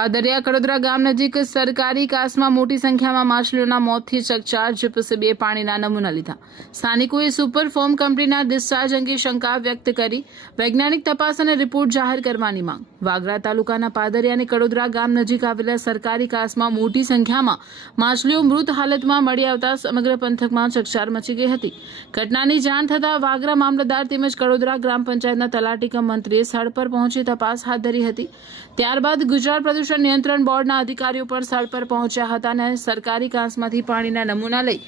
પાદરિયા કડોદરા ગામ નજીક સરકારી કાસમાં મોટી સંખ્યામાં માછલીઓના મોતથી ચકચાર. જીપીસીબીએ પાણીના નમૂના લીધા. સ્થાનિકોએ સુપર ફોર્મ કંપનીના ડિસ્ચાર્જ અંગે શંકા વ્યક્ત કરી વૈજ્ઞાનિક તપાસ અને રિપોર્ટ જાહેર કરવાની માંગ. વાગરા તાલુકાના પાદરિયા અને કડોદરા ગામ નજીક આવેલા સરકારી કાસમાં મોટી સંખ્યામાં માછલીઓ મૃત હાલતમાં મળી આવતા સમગ્ર પંથકમાં ચકચાર મચી ગઈ હતી. ઘટનાની જાણ થતાં વાગરા મામલતદાર તેમજ કડોદરા ગ્રામ પંચાયતના તલાટી કમ મંત્રીએ સ્થળ પર પહોંચી તપાસ હાથ ધરી હતી. ત્યારબાદ ગુજરાત પ્રદૂષણ નિયંત્રણ બોર્ડના અધિકારીઓ પણ સ્થળ પર પહોંચ્યા હતા અને સરકારી કાંસમાંથી પાણીના નમૂના લઈ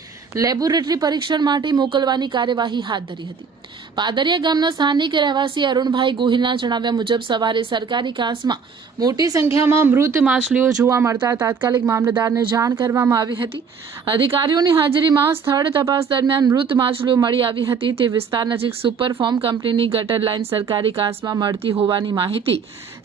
લેબોરેટરી પરીક્ષણ માટે મોકલવાની કાર્યવાહી હાથ ધરી હતી. પાદરિયા ગામના સ્થાનિક રહેવાસી અરુણભાઈ ગોહિલના જણાવ્યા મુજબ સવારે સરકારી કાંસમાં મોટી સંખ્યામાં મૃત માછલીઓ જોવા મળતા તાત્કાલિક મામલતદારને જાણ કરવામાં આવી હતી. અધિકારીઓની હાજરીમાં સ્થળ તપાસ દરમિયાન મૃત માછલીઓ મળી આવી હતી. તે વિસ્તાર નજીક સુપર ફોર્મ કંપનીની ગટર લાઇન સરકારી કાંસમાં મળતી હોવાની માહિતી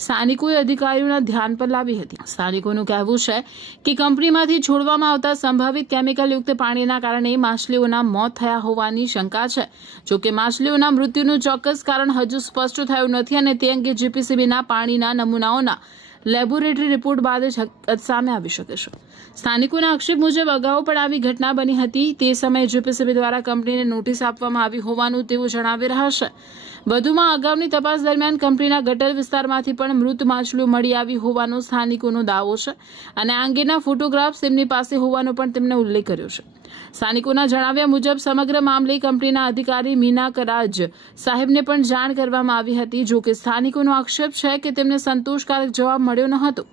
સ્થાનિકોએ અધિકારીઓના ધ્યાન પર લાવી હતી. સ્થાનિકોનું કહેવું છે કે કંપનીમાંથી છોડવામાં આવતા સંભવિત કેમિકલયુક્ત પાણીના કારણે માછલીઓના મોત થયા હોવાની શંકા છે. જોકે માછલીઓના મૃત્યુનું ચોક્કસ કારણ હજુ સ્પષ્ટ થયું નથી અને તે અંગે જીપીસીબીના પાણીના નમૂનાઓના લેબોરેટરી રિપોર્ટ બાદ જ હકીકત સામે આવી શકે છે. સ્થાનિકોના આક્ષેપ મુજબ અગાઉ પણ આવી ઘટના બની હતી. તે સમયે જીપીસીબી દ્વારા કંપનીને નોટિસ આપવામાં આવી હોવાનું તેઓ જણાવી રહ્યા છે. વધુમાં અગાઉની તપાસ દરમિયાન કંપનીના ગટર વિસ્તારમાંથી પણ મૃત માછલીઓ મળી આવી હોવાનો સ્થાનિકોનો દાવો છે અને આ અંગેના ફોટોગ્રાફ્સ તેમની પાસે હોવાનો પણ તેમણે ઉલ્લેખ કર્યો છે. સ્થાનિકોના જણાવ્યા મુજબ સમગ્ર મામલે કંપનીના અધિકારી મીના કરાજ સાહેબને પણ જાણ કરવામાં આવી હતી. જોકે સ્થાનિકોનો આક્ષેપ છે કે તેમને સંતોષકારક જવાબ મળ્યો ન હતો.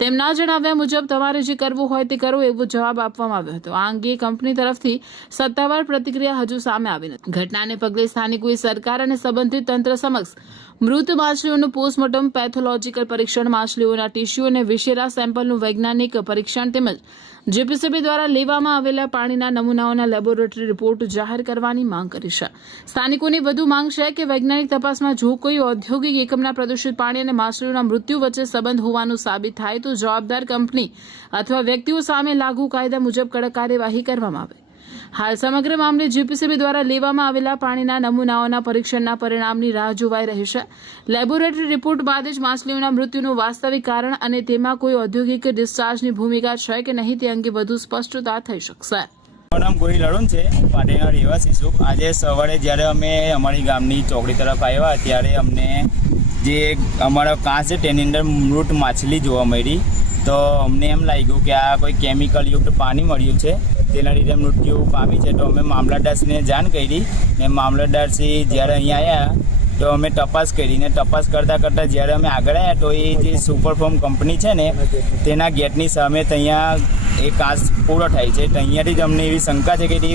તેમના જણાવ્યા મુજબ તમારે જે કરવું હોય તે કરો એવો જવાબ આપવામાં આવ્યો હતો. આ અંગે કંપની તરફથી સત્તાવાર પ્રતિક્રિયા હજુ સામે આવી નથી. ઘટનાને પગલે સ્થાનિકોએ સરકાર અને સંબંધિત તંત્ર સમક્ષ મૃત માછલીઓનું પોસ્ટમોર્ટમ, પેથોલોજીકલ પરીક્ષણ, માછલીઓના ટિશ્યુ અને વિશેરા સેમ્પલનું વૈજ્ઞાનિક પરીક્ષણ તેમજ જીપીસીબી દ્વારા લેવામાં આવેલા પાણીના નમૂનાઓના લેબોરેટરી રિપોર્ટ જાહેર કરવાની માંગ કરી છે. સ્થાનિકોની વધુ માંગ છે કે વૈજ્ઞાનિક તપાસમાં જો કોઈ ઔદ્યોગિક એકમના પ્રદૂષિત પાણી અને માછલીઓના મૃત્યુ વચ્ચે સંબંધ હોવાનું સાબિત થાય તો જવાબદાર કંપની અથવા વ્યક્તિઓ સામે લાગુ કાયદા મુજબ કડક કાર્યવાહી કરવામાં આવે. હાલ સમગ્ર મામલે જીપીસીબી દ્વારા લેવામાં આવેલા પાણીના નમૂનાઓના પરીક્ષણના પરિણામની રાહ જોવાઈ રહી છે. લેબોરેટરી રિપોર્ટ બાદ જ માછલીઓના મૃત્યુનું વાસ્તવિક કારણ અને તેમાં કોઈ ઔદ્યોગિક ડિસ્ચાર્જની ભૂમિકા છે કે નહીં તે અંગે વધુ સ્પષ્ટતા થઈ શકશે. મારું નામ ગોહિલ અરુણ છે, પાટણના રહેવાસી છું. આજે સવારે જ્યારે અમે અમારી ગામની ચોકડી તરફ આવ્યા ત્યારે અમને જે અમારા કાંસ છે તેની અંદર મૃત માછલી જોવા મળી. તો અમને એમ લાગ્યું કે આ કોઈ કેમિકલયુક્ત પાણી મળ્યું છે, તેના લીધે મૃત્યુ પામી છે. તો અમે મામલતદારશ્રીને જાણ કરી ને મામલતદારશ્રી જ્યારે અહીંયા આવ્યા તો અમે તપાસ કરી ને તપાસ કરતાં જ્યારે અમે આગળ આવ્યા તો એ જે સુપરફોર્મ કંપની છે ને તેના ગેટની સામે ત્યાં એ કાંસ પૂરો થાય છે. તો અહીંયાથી જ અમને એવી શંકા છે કે તે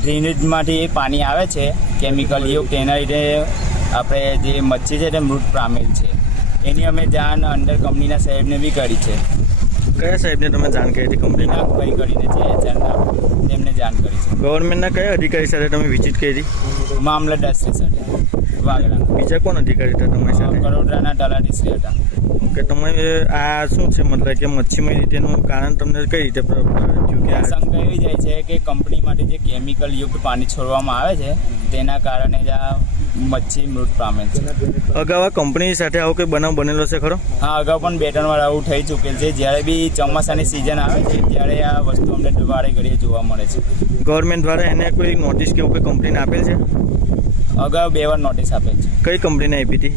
ડ્રેનેજમાંથી એ પાણી આવે છે કેમિકલયુક્ત, તેના લીધે આપણે જે મચ્છી છે તે મૃત પામેલ છે. એની અમે જાણ અંદર કંપનીના સાહેબને બી કરી છે. કયા સાહેબને તમે જાણ કરી હતી? કંપનીના ભાઈ કરીને છે એચઆરના, તેમને જાણ કરી છે. ગવર્મેન્ટના કયા અધિકારી સાથે તમે વિઝિટ કરી? મામલતદારશ્રી સાથે વાગડા. બીજા કોણ અધિકારી હતા તમારી સાથે? કડોદરાના તલાટીશ્રી હતા. ઓકે, તમે આ શું છે મતલબ કે મચ્છીમય રીતેનું કારણ તમને કઈ રીતે શંકા એવી જાય છે કે કંપનીમાંથી જે કેમિકલયુક્ત પાણી છોડવામાં આવે છે તેના કારણે જ આ મચ્છી મૃત પામેલ છે. અગાઉ આ કંપની સાથે આવો કોઈ બનાવ બનેલો છે ખરો? હા, અગાઉ પણ 2-3 વાર આવું થઈ ચૂકેલ છે. જ્યારે બી ચોમાસાની સિઝન આવે છે ત્યારે આ વસ્તુ અમને વારે ઘડીએ જોવા મળે છે. ગવર્મેન્ટ દ્વારા એને કોઈ નોટિસ કે કોઈ કંપનીને આપેલ છે? અગાઉ 2 વાર નોટિસ આપેલ છે. કઈ કંપનીને આપી હતી?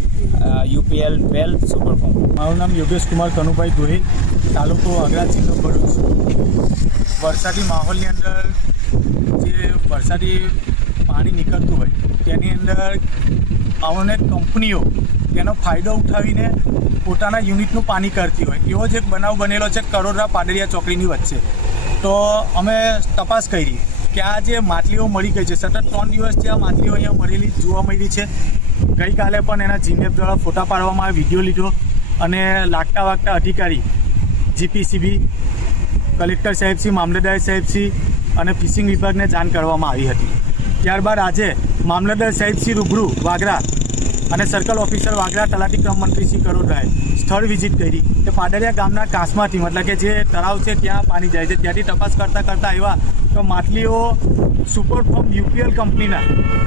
UPL 12 સુપરફોર્મ. મારું નામ યોગેશ કુમાર કનુભાઈ ગોહિલ, તાલુકો વાગરા, જિલ્લો ભરૂચ. વરસાદી માહોલની અંદર જે વરસાદી પાણી નીકળતું હોય તેની અંદર અનેક કંપનીઓ તેનો ફાયદો ઉઠાવીને પોતાના યુનિટનું પાણી કરતી હોય એવો જ એક બનાવ બનેલો છે કડોદરા પાદરિયા ચોકડીની વચ્ચે. તો અમે તપાસ કરી કે આ જે માછલીઓ મળી ગઈ છે, સતત 3 દિવસથી આ માછલીઓ અહીંયા મળેલી જોવા મળી છે. ગઈકાલે પણ એના જીનેપ દ્વારા ફોટા પાડવામાં આવે, વિડીયો લીધો અને લાગતા વાગતા અધિકારી જીપીસીબી, કલેક્ટર સાહેબશ્રી, મામલતદાર સાહેબશ્રી અને ફિશિંગ વિભાગને જાણ કરવામાં આવી હતી. ત્યારબાદ આજે મામલતદાર સાહેબશ્રી રૂબરૂ વાગરા અને સર્કલ ઓફિસર વાગરા, તલાટી ક્રમ મંત્રી શ્રી કરોડરાએ સ્થળ વિઝિટ કરી કે પાદરિયા ગામના કાંસમાંથી મતલબ કે જે તળાવ છે ત્યાં પાણી જાય છે ત્યાંથી તપાસ કરતાં એવા તો માછલીઓ સુપરફોર્મ UPL કંપનીના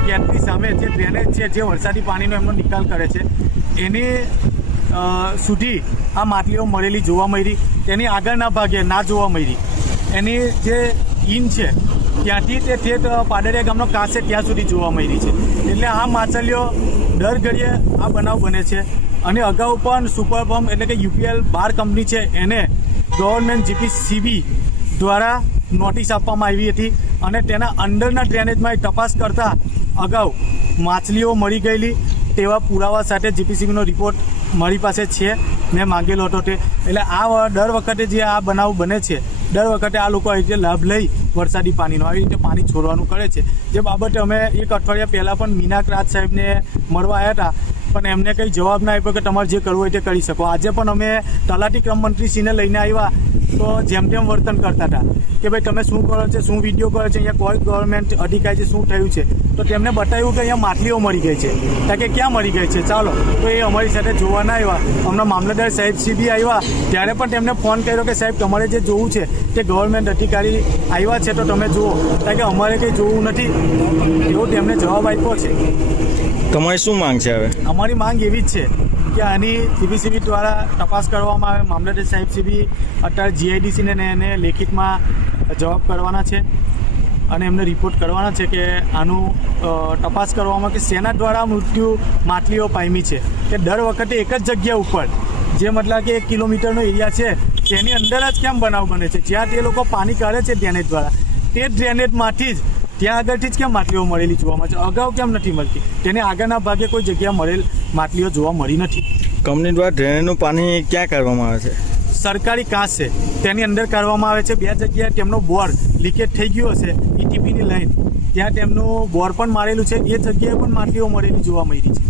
ગેટની સામે જે ડ્રેનેજ છે, જે વરસાદી પાણીનો એમનો નિકાલ કરે છે એની સુધી આ માટલીઓ મળેલી જોવા મળી. તેની આગળના ભાગે ના જોવા મળી. એની જે ઈન છે ત્યાંથી તે ઠેઠ પાડરિયા ગામનો કાંસ છે ત્યાં સુધી જોવા મળી છે. એટલે આ માછલીઓ દર ઘડીએ આ બનાવ બને છે. અને અગાઉ પણ સુપર પમ્પ એટલે કે UPL 12 કંપની છે એને ગવર્મેન્ટ GPCB દ્વારા નોટિસ આપવામાં આવી હતી અને તેના અંડરના ડ્રેનેજમાં તપાસ કરતા અગાઉ માછલીઓ મળી ગયેલી તેવા પુરાવા સાથે GPCBનો રિપોર્ટ મારી પાસે છે, મેં માંગેલો હતો તે. એટલે આ દર વખતે જે આ બનાવ બને છે, દર વખતે આ લોકો આવી રીતે લાભ લઈ વરસાદી પાણીનો આવી રીતે પાણી છોડવાનું કરે છે. જે બાબતે અમે 1 અઠવાડિયા પહેલાં પણ મીનાક રાજ સાહેબને મળવા આવ્યા હતા, પણ એમને કંઈ જવાબ ના આપ્યો કે તમારે જે કરવું હોય તે કરી શકો. આજે પણ અમે તલાટી ક્રમ મંત્રીશ્રીને લઈને આવ્યા તો જેમ તેમ વર્તન કરતા હતા કે ભાઈ તમે શું કરો છો, શું વિડીયો કરો છો, અહીંયા કોઈ ગવર્મેન્ટ અધિકારી છે, શું થયું છે. તો તેમને બતાવ્યું કે અહીંયા માટલીઓ મળી ગઈ છે. કારણ કે ક્યાં મળી ગઈ છે, ચાલો તો એ અમારી સાથે જોવા ના આવ્યા. હમણાં મામલતદાર સાહેબ બી આવ્યા ત્યારે પણ તેમને ફોન કર્યો કે સાહેબ તમારે જે જોવું છે તે ગવર્મેન્ટ અધિકારી આવ્યા છે તો તમે જુઓ, કારણ કે અમારે કંઈ જોવું નથી એવો તેમને જવાબ આપ્યો છે. તમારી શું માંગ છે હવે? અમારી માંગ એવી જ છે કે આની GPCB દ્વારા તપાસ કરવામાં આવે. મામલતદાર સાહેબ બી અત્યારે GIDCને એને લેખિતમાં જવાબ કરવાના છે અને એમને રિપોર્ટ કરવાના છે કે આનું તપાસ કરવામાં કે શેના દ્વારા મૃત્યુ માછલીઓ પામી છે. કે દર વખતે એક જ જગ્યા ઉપર જે મતલબ કે 1 કિલોમીટરનો એરિયા છે તેની અંદર જ કેમ બનાવ બને છે, જ્યાં તે લોકો પાણી કાઢે છે ડ્રેનેજ દ્વારા, તે ડ્રેનેજમાંથી જ ત્યાં આગળથી જ કેમ માટલીઓ મળેલી જોવા મળે છે, અગાઉ કેમ નથી મળતી? તેની આગળના ભાગે કોઈ જગ્યા મળેલ માટલીઓ જોવા મળી નથી. કંપની દ્વારા ડ્રેનેજનું પાણી ક્યાં કાઢવામાં આવે છે? સરકારી કાંસ છે તેની અંદર કાઢવામાં આવે છે. 2 જગ્યાએ તેમનો બોર લીકેજ થઈ ગયો હશે, ETPની લાઈન, ત્યાં તેમનું બોર પણ મારેલું છે. એ જગ્યાએ પણ માટલીઓ મળેલી જોવા મળી છે.